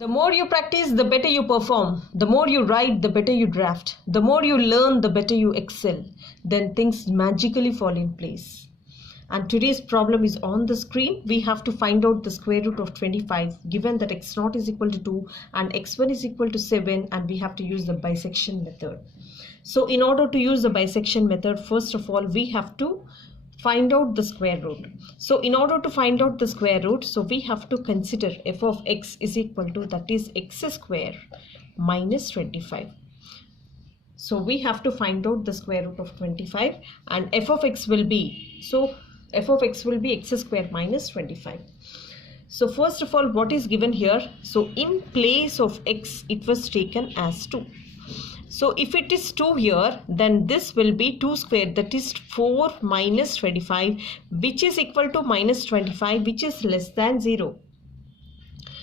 The more you practice, the better you perform. The more you write, the better you draft. The more you learn, the better you excel. Then things magically fall in place. And today's problem is on the screen. We have to find out the square root of 25 given that x0 is equal to 2 and x1 is equal to 7, and we have to use the bisection method. So in order to use the bisection method, first of all, we have to find out the square root. So in order to find out the square root, so we have to consider f of x is equal to, that is, x square minus 25. So we have to find out the square root of 25, and f of x will be, so f of x will be x square minus 25. So first of all, what is given here? So in place of x, it was taken as 2. So if it is 2 here, then this will be 2 squared, that is 4 minus 25, which is equal to minus 25, which is less than 0.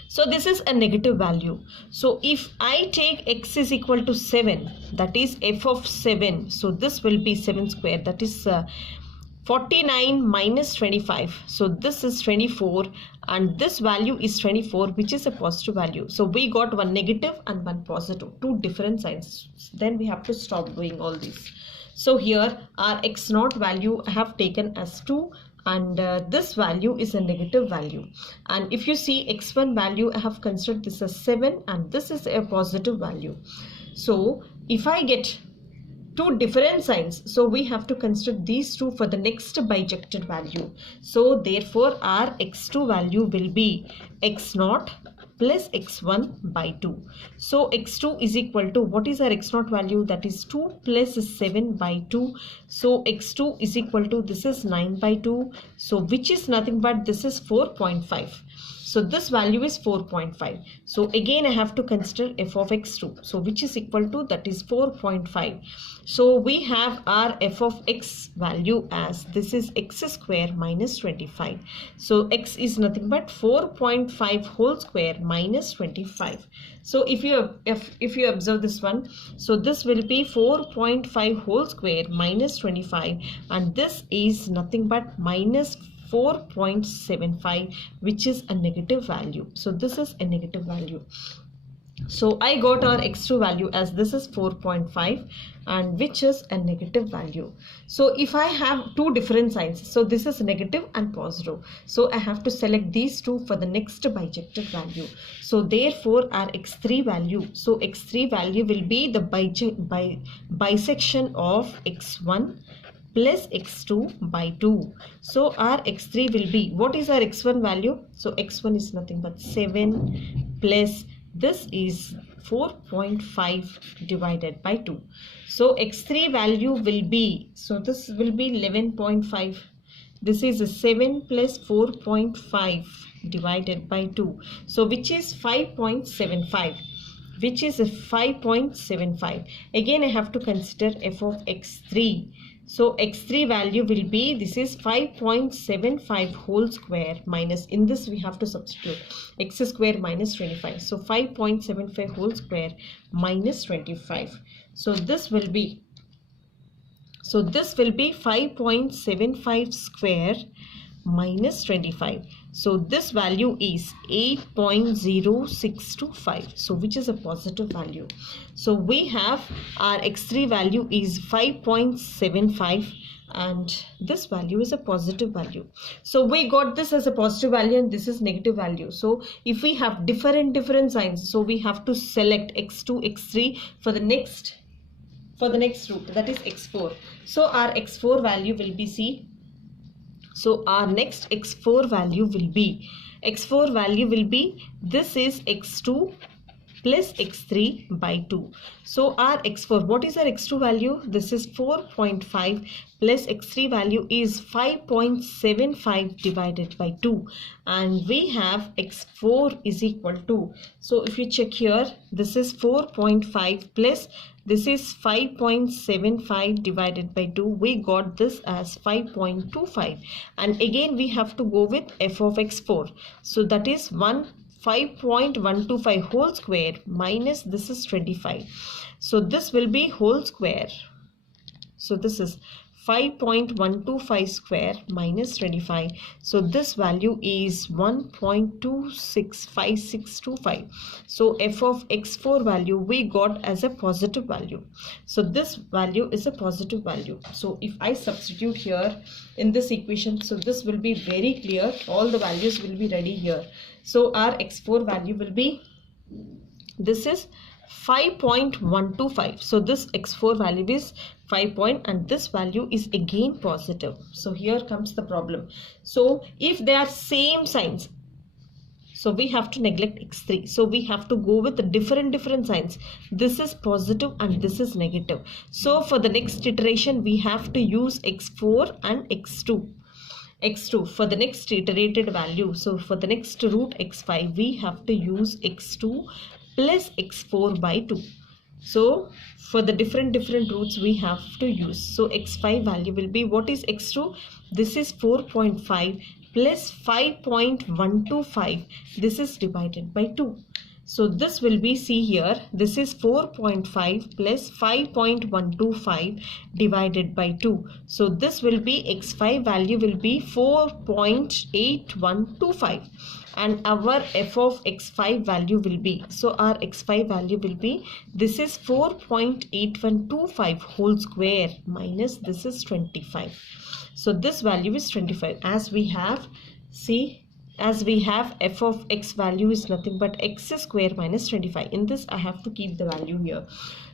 So this is a negative value. So if I take x is equal to 7, that is f of 7, so this will be 7 squared, that is 49 minus 25, so this is 24, and this value is 24, which is a positive value. So we got one negative and one positive, two different signs. Then we have to stop doing all this. So here our x0 value I have taken as 2, and this value is a negative value. And if you see x1 value, I have considered this as 7, and this is a positive value. So if I get two different signs, so we have to consider these two for the next bijected value. So therefore our x2 value will be x0 plus x1 by 2. So x2 is equal to, what is our x0 value? That is 2 plus 7 by 2. So x2 is equal to, this is 9 by 2. So which is nothing but this is 4.5. So this value is 4.5. So again I have to consider f of x2. So which is equal to, that is 4.5. So we have our f of x value as, this is x square minus 25. So x is nothing but 4.5 whole square minus 25. So if you observe this one, so this will be 4.5 whole square minus 25, and this is nothing but minus 4.75, which is a negative value. So this is a negative value. So I got our x2 value as, this is 4.5, and which is a negative value. So if I have two different signs, so this is negative and positive, so I have to select these two for the next bijected value. So therefore our x3 value, so x3 value will be the bisection of x1 plus x2 by 2. So our x3 will be, what is our x1 value? So x1 is nothing but 7 plus, this is 4.5 divided by 2. So x3 value will be, so this will be 11.5. This is a 7 plus 4.5 divided by 2. So which is 5.75. Which is a 5.75. Again I have to consider f of x3. So x3 value will be, this is 5.75 whole square minus, in this we have to substitute x square minus 25. So 5.75 whole square minus 25. So this will be, so this will be 5.75 square minus 25. So this value is 8.0625. So which is a positive value. So we have our x3 value is 5.75, and this value is a positive value. So we got this as a positive value and this is negative value. So if we have different signs, so we have to select x2, x3 for the next root, that is x4. So our x4 value will be C. So our next x4 value will be, this is x2 plus x3 by 2. So our x4, what is our x2 value? This is 4.5 plus x3 value is 5.75 divided by 2, and we have x4 is equal to, so if you check here, this is 4.5 plus this is 5.75 divided by 2. We got this as 5.25, and again we have to go with f of x4. So that is 5.125 whole square minus, this is 25. So this will be whole square. So this is 5.125 square minus 25. So this value is 1.265625. So f of x4 value we got as a positive value. So this value is a positive value. So if I substitute here in this equation, so this will be very clear. All the values will be ready here. So our x4 value will be, this is 5.125. so this x4 value is 5 and this value is again positive. So here comes the problem. So if they are same signs, so we have to neglect x3. So we have to go with the different signs. This is positive and this is negative. So for the next iteration we have to use x4 and x2 for the next iterated value. So for the next root x5 we have to use x2 plus x4 by 2. So for the different roots we have to use. So x5 value will be, what is x2? This is 4.5 plus 5.125. This is divided by 2. So this will be, see here, this is 4.5 plus 5.125 divided by 2. So this will be, x5 value will be 4.8125. and our f of x5 value will be, so our x5 value will be, this is 4.8125 whole square minus this is 25. So this value is 25. As we have, see, as we have f of x value is nothing but x square minus 25. In this I have to keep the value here.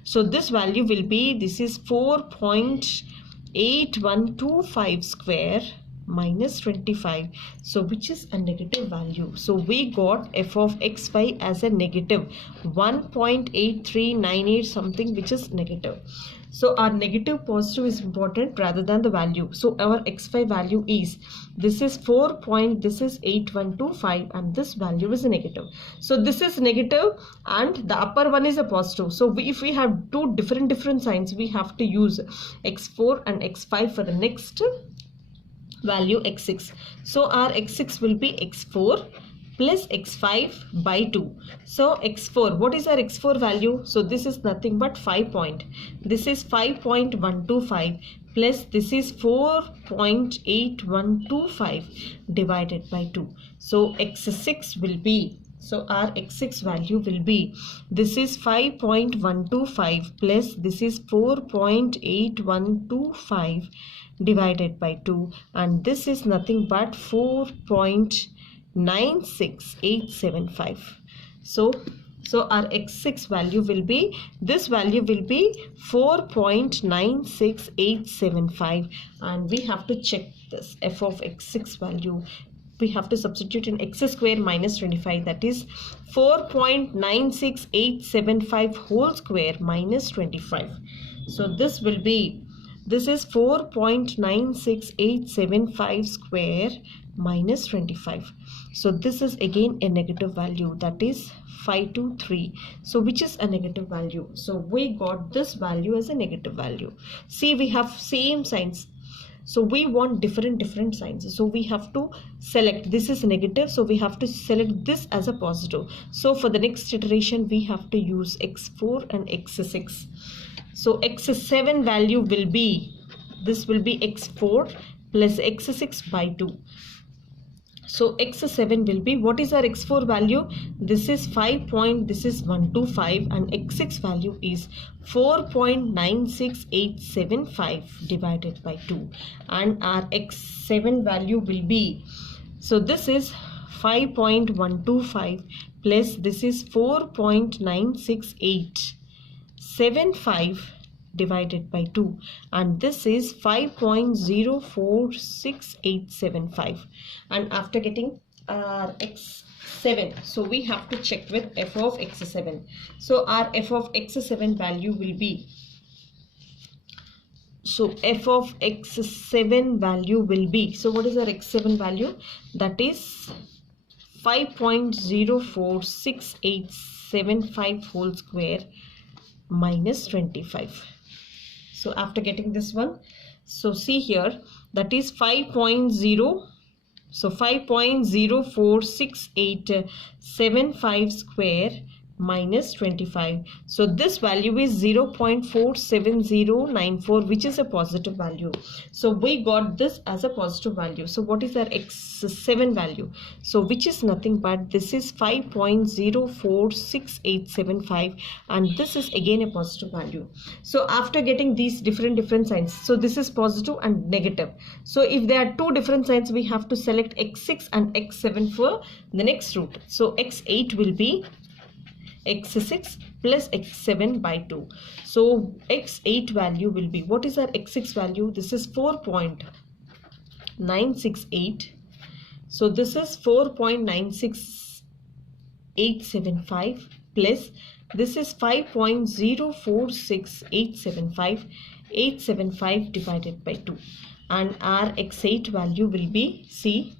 So this value will be, this is 4.8125 square minus 25. So which is a negative value. So we got f of x5 as a negative 1.8398 something, which is negative. So our negative positive is important rather than the value. So our x5 value is, this is 4.8125 and this value is a negative. So this is negative and the upper one is a positive. So if we have two different signs, we have to use x4 and x5 for the next value x6. So our x6 will be x4 plus x5 by 2. So x4, what is our x4 value? So this is nothing but 5 point. This is 5.125 plus this is 4.8125 divided by 2. So x6 will be, so our x6 value will be, this is 5.125 plus this is 4.8125 divided by 2, and this is nothing but 4.96875. So our x6 value will be, this value will be 4.96875, and we have to check this f of x6 value. We have to substitute in x square minus 25, that is 4.96875 whole square minus 25. So this will be, this is 4.96875 square minus 25. So this is again a negative value, that is 523. So which is a negative value. So we got this value as a negative value. See, we have same signs. So we want different signs. So we have to select, this is negative, so we have to select this as a positive. So for the next iteration we have to use x4 and x6. So x7 value will be, this will be x4 plus x6 by 2. So x7 will be, what is our x4 value? This is 5 point, this is 125, and x6 value is 4.96875 divided by 2. And our x7 value will be, so this is 5.125 plus this is 4.96875 divided by 2, and this is 5.046875. and after getting our x7, so we have to check with f of x7. So our f of x7 value will be, so f of x7 value will be, so what is our x7 value? That is 5.046875 whole square minus 25. So after getting this one, so see here, that is 5.0, so 5.046875 square minus 25. So this value is 0.47094, which is a positive value. So we got this as a positive value. So what is our x7 value? So which is nothing but this is 5.046875, and this is again a positive value. So after getting these different signs, so this is positive and negative. So if there are two different signs, we have to select x6 and x7 for the next root. So x8 will be x6 plus x7 by 2. So x8 value will be, what is our x6 value? This is 4.968. so this is 4.96875 plus this is 5.046875, 875 divided by 2, and our x8 value will be, see,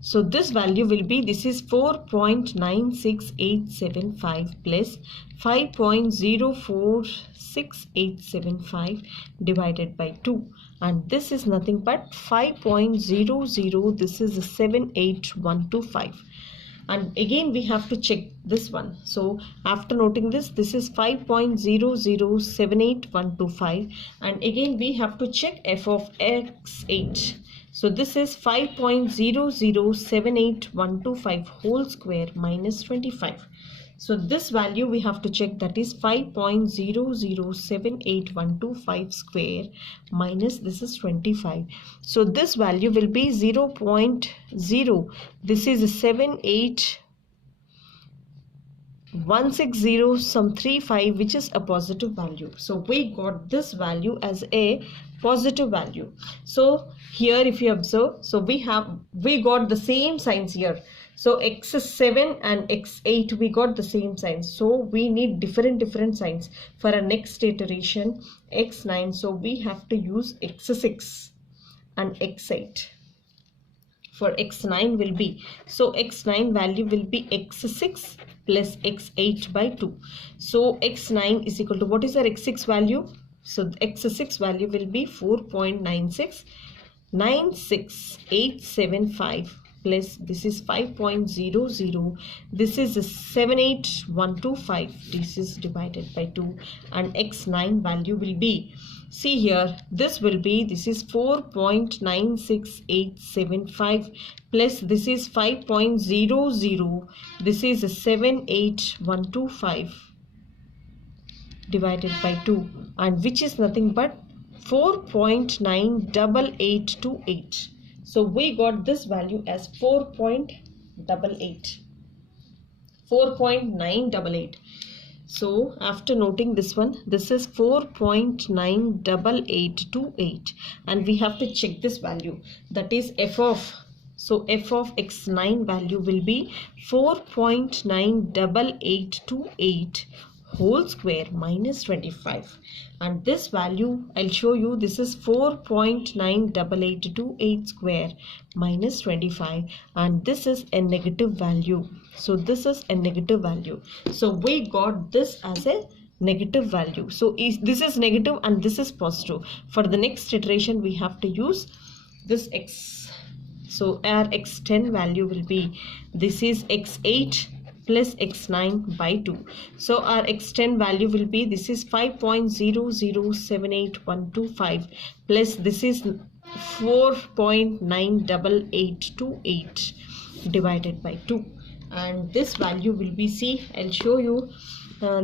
so this value will be, this is 4.96875 plus 5.046875 divided by 2, and this is nothing but 5.00, this is 78125. And again we have to check this one. So after noting this, this is 5.0078125, and again we have to check f of x8. So this is 5.0078125 whole square minus 25. So this value we have to check, that is 5.0078125 square minus this is 25. So this value will be 0.0. This is 78160 some 35, which is a positive value. So we got this value as a positive value. So here if you observe, so we got the same signs here. So x7 and x8 we got the same signs. So we need different signs for our next iteration x9. So we have to use x6 and x8. For x9 will be, so x9 value will be x6 plus x8 by 2. So x9 is equal to, what is our x6 value? So x6 value will be 4.9696875 plus this is 5.00, this is 78125, this is divided by 2, and x9 value will be, see here, this will be, this is 4.96875 plus this is 5.00, this is 78125 divided by 2, and which is nothing but 4.98828. So we got this value as 4.988. So after noting this one, this is 4.98828, and we have to check this value, that is f of, so f of x9 value will be 4.98828 whole square minus 25, and this value I'll show you, this is 4.98828 square minus 25, and this is a negative value. So this is a negative value. So we got this as a negative value. So this is negative and this is positive. For the next iteration we have to use this x. So our x10 value will be, this is x8 plus x9 by 2. So our x10 value will be, this is 5.0078125 plus this is 4.98828 divided by 2, and this value will be, see, I'll show you,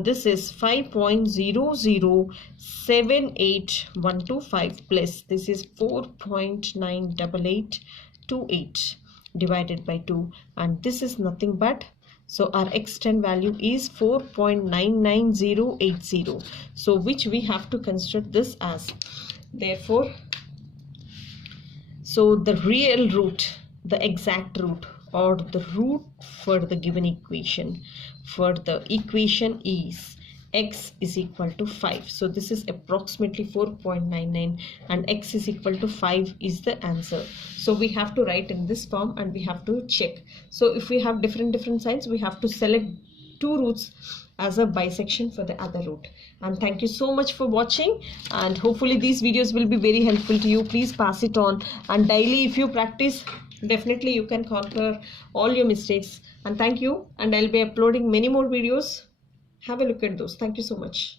this is 5.0078125 plus this is 4.98828 divided by 2, and this is nothing but, so our x10 value is 4.99080. So which we have to consider this as, therefore, so the real root, the exact root, or the root for the given equation, for the equation is x is equal to 5. So this is approximately 4.99, and x is equal to 5 is the answer. So we have to write in this form and we have to check. So if we have different signs, we have to select two roots as a bisection for the other root. And thank you so much for watching, and hopefully these videos will be very helpful to you. Please pass it on, and daily if you practice, definitely you can conquer all your mistakes. And thank you. And I'll be uploading many more videos. Have a look at those. Thank you so much.